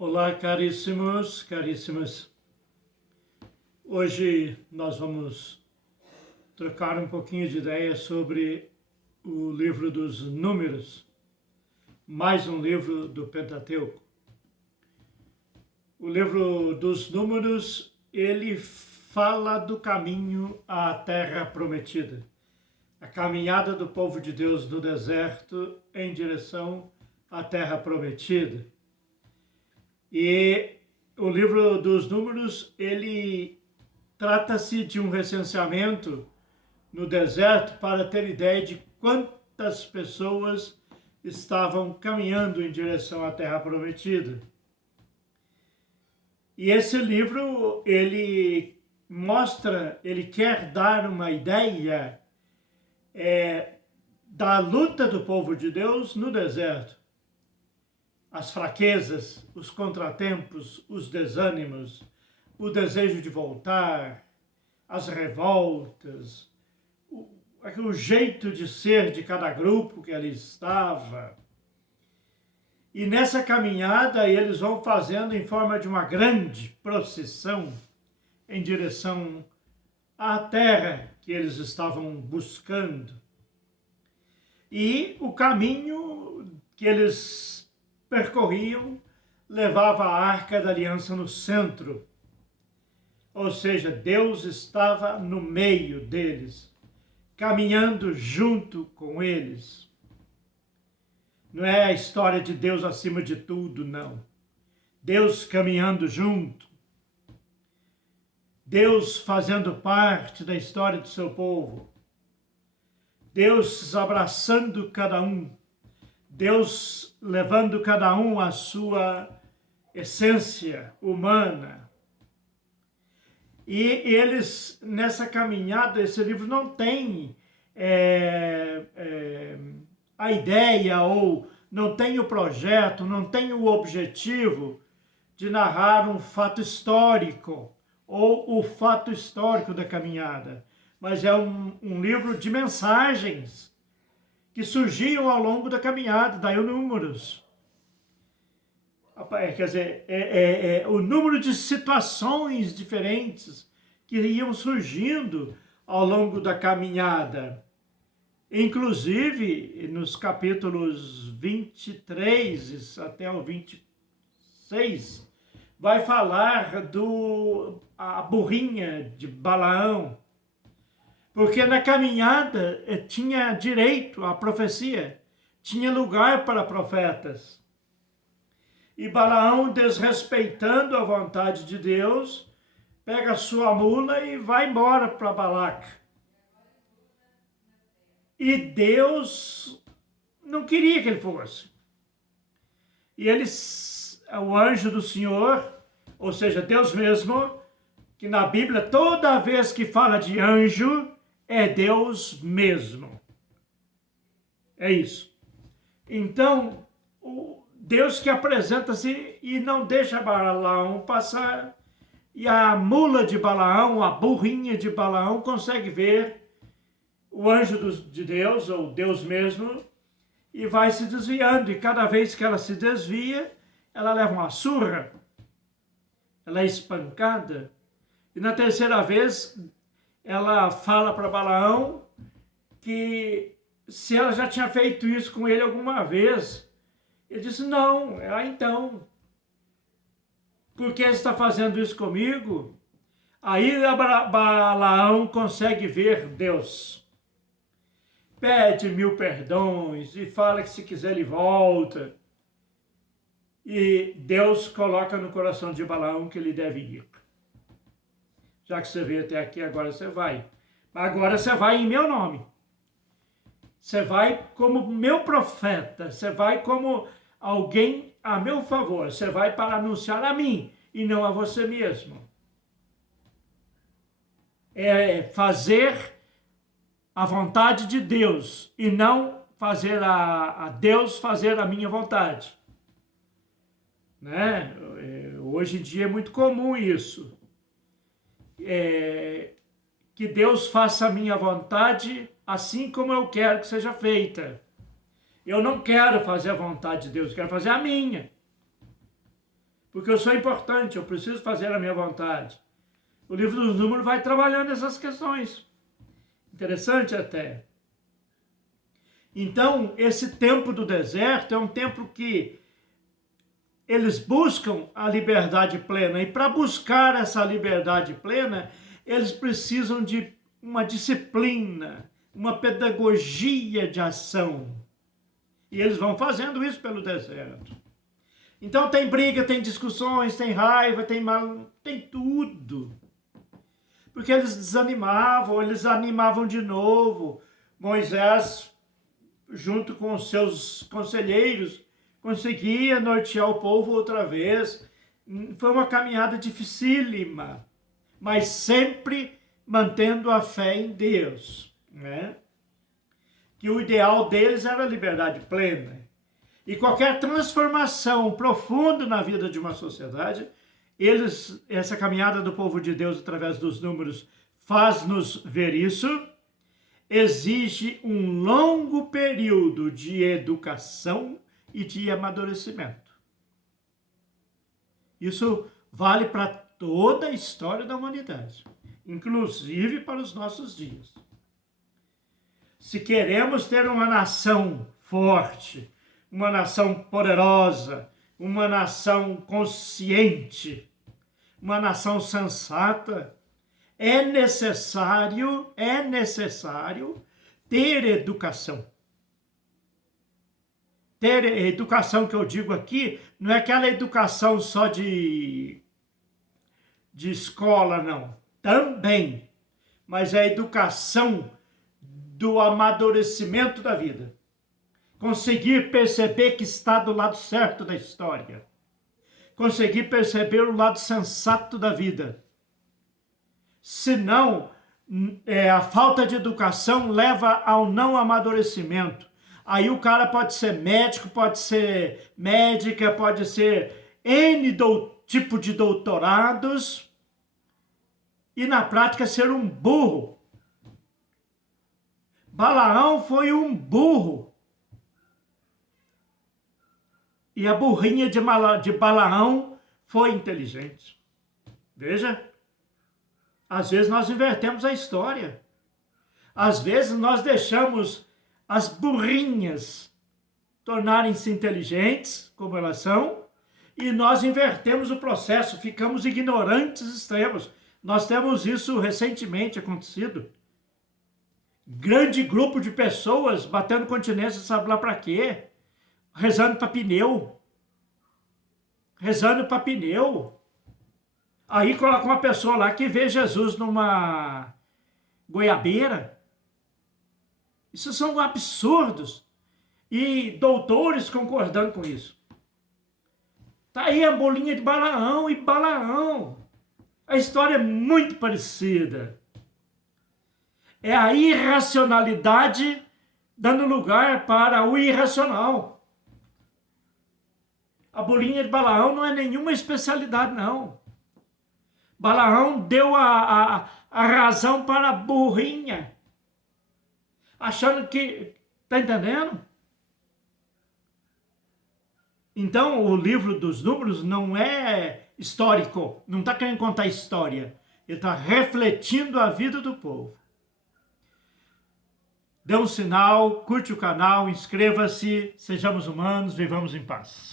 Olá, caríssimos, caríssimas. Hoje nós vamos trocar um pouquinho de ideia sobre o livro dos Números, mais um livro do Pentateuco. O livro dos Números, ele fala do caminho à Terra Prometida, a caminhada do povo de Deus no deserto em direção à Terra Prometida. E o livro dos Números, ele trata-se de um recenseamento no deserto para ter ideia de quantas pessoas estavam caminhando em direção à Terra Prometida. E esse livro, ele mostra, ele quer dar uma ideia da luta do povo de Deus no deserto. As fraquezas, os contratempos, os desânimos, o desejo de voltar, as revoltas, o jeito de ser de cada grupo que ali estava. E nessa caminhada eles vão fazendo em forma de uma grande procissão em direção à terra que eles estavam buscando. E o caminho que eles percorriam levava a Arca da Aliança no centro. Ou seja, Deus estava no meio deles, caminhando junto com eles. Não é a história de Deus acima de tudo, não. Deus caminhando junto. Deus fazendo parte da história do seu povo. Deus abraçando cada um. Deus levando cada um à sua essência humana. E eles, nessa caminhada, esse livro não tem a ideia ou não tem o projeto, não tem o objetivo de narrar um fato histórico ou o fato histórico da caminhada, mas é um livro de mensagens que surgiam ao longo da caminhada, daí o Números. Quer dizer, o número de situações diferentes que iam surgindo ao longo da caminhada. Inclusive, nos capítulos 23 até o 26, vai falar a burrinha de Balaão, porque na caminhada tinha direito à profecia, tinha lugar para profetas. E Balaão, desrespeitando a vontade de Deus, pega a sua mula e vai embora para Balac. E Deus não queria que ele fosse. E o anjo do Senhor, ou seja, Deus mesmo, que na Bíblia toda vez que fala de anjo, é Deus mesmo. É isso. Então, Deus que apresenta-se e não deixa Balaão passar, e a mula de Balaão, a burrinha de Balaão, consegue ver o anjo de Deus, ou Deus mesmo, e vai se desviando, e cada vez que ela se desvia, ela leva uma surra, ela é espancada, e na terceira vez, ela fala para Balaão que se ela já tinha feito isso com ele alguma vez. Ele disse, não, então, por que você está fazendo isso comigo? Aí Balaão consegue ver Deus. Pede 1000 perdões e fala que se quiser ele volta. E Deus coloca no coração de Balaão que ele deve ir. Já que você veio até aqui, agora você vai. Agora você vai em meu nome. Você vai como meu profeta. Você vai como alguém a meu favor. Você vai para anunciar a mim e não a você mesmo. É fazer a vontade de Deus e não fazer a Deus fazer a minha vontade. Né? Hoje em dia é muito comum isso. Que Deus faça a minha vontade assim como eu quero que seja feita. Eu não quero fazer a vontade de Deus, eu quero fazer a minha. porque eu sou importante, eu preciso fazer a minha vontade. O livro dos Números vai trabalhando essas questões. Interessante até. Então, esse tempo do deserto é um tempo que eles buscam a liberdade plena. E para buscar essa liberdade plena, eles precisam de uma disciplina, uma pedagogia de ação. E eles vão fazendo isso pelo deserto. Então tem briga, tem discussões, tem raiva, tem tudo. Porque eles desanimavam, eles animavam de novo. Moisés, junto com os seus conselheiros, conseguia nortear o povo outra vez. Foi uma caminhada dificílima, mas sempre mantendo a fé em Deus, né? Que o ideal deles era a liberdade plena. E qualquer transformação profunda na vida de uma sociedade, essa caminhada do povo de Deus através dos Números faz-nos ver isso, exige um longo período de educação e de amadurecimento. Isso vale para toda a história da humanidade, inclusive para os nossos dias. Se queremos ter uma nação forte, uma nação poderosa, uma nação consciente, uma nação sensata, é necessário ter educação. Ter educação que eu digo aqui, não é aquela educação só de escola, não. Também. Mas é a educação do amadurecimento da vida. Conseguir perceber que está do lado certo da história. Conseguir perceber o lado sensato da vida. Senão, a falta de educação leva ao não amadurecimento. Aí o cara pode ser médico, pode ser médica, pode ser N tipo de doutorados e na prática ser um burro. Balaão foi um burro. E a burrinha de Balaão foi inteligente. Veja, às vezes nós invertemos a história. Às vezes nós deixamos as burrinhas tornarem-se inteligentes, como elas são, e nós invertemos o processo, ficamos ignorantes extremos. Nós temos isso recentemente acontecido. Grande grupo de pessoas batendo continência, sabe lá para quê? Rezando para pneu. Rezando para pneu. Aí coloca uma pessoa lá que vê Jesus numa goiabeira. Isso são absurdos. E doutores concordando com isso. Tá aí a bolinha de Balaão e Balaão. A história é muito parecida. É a irracionalidade dando lugar para o irracional. A bolinha de Balaão não é nenhuma especialidade, não. Balaão deu a razão para a burrinha. Achando que... Está entendendo? Então, o livro dos Números não é histórico. Não está querendo contar história. Ele está refletindo a vida do povo. Dê um sinal, curte o canal, inscreva-se. Sejamos humanos, vivamos em paz.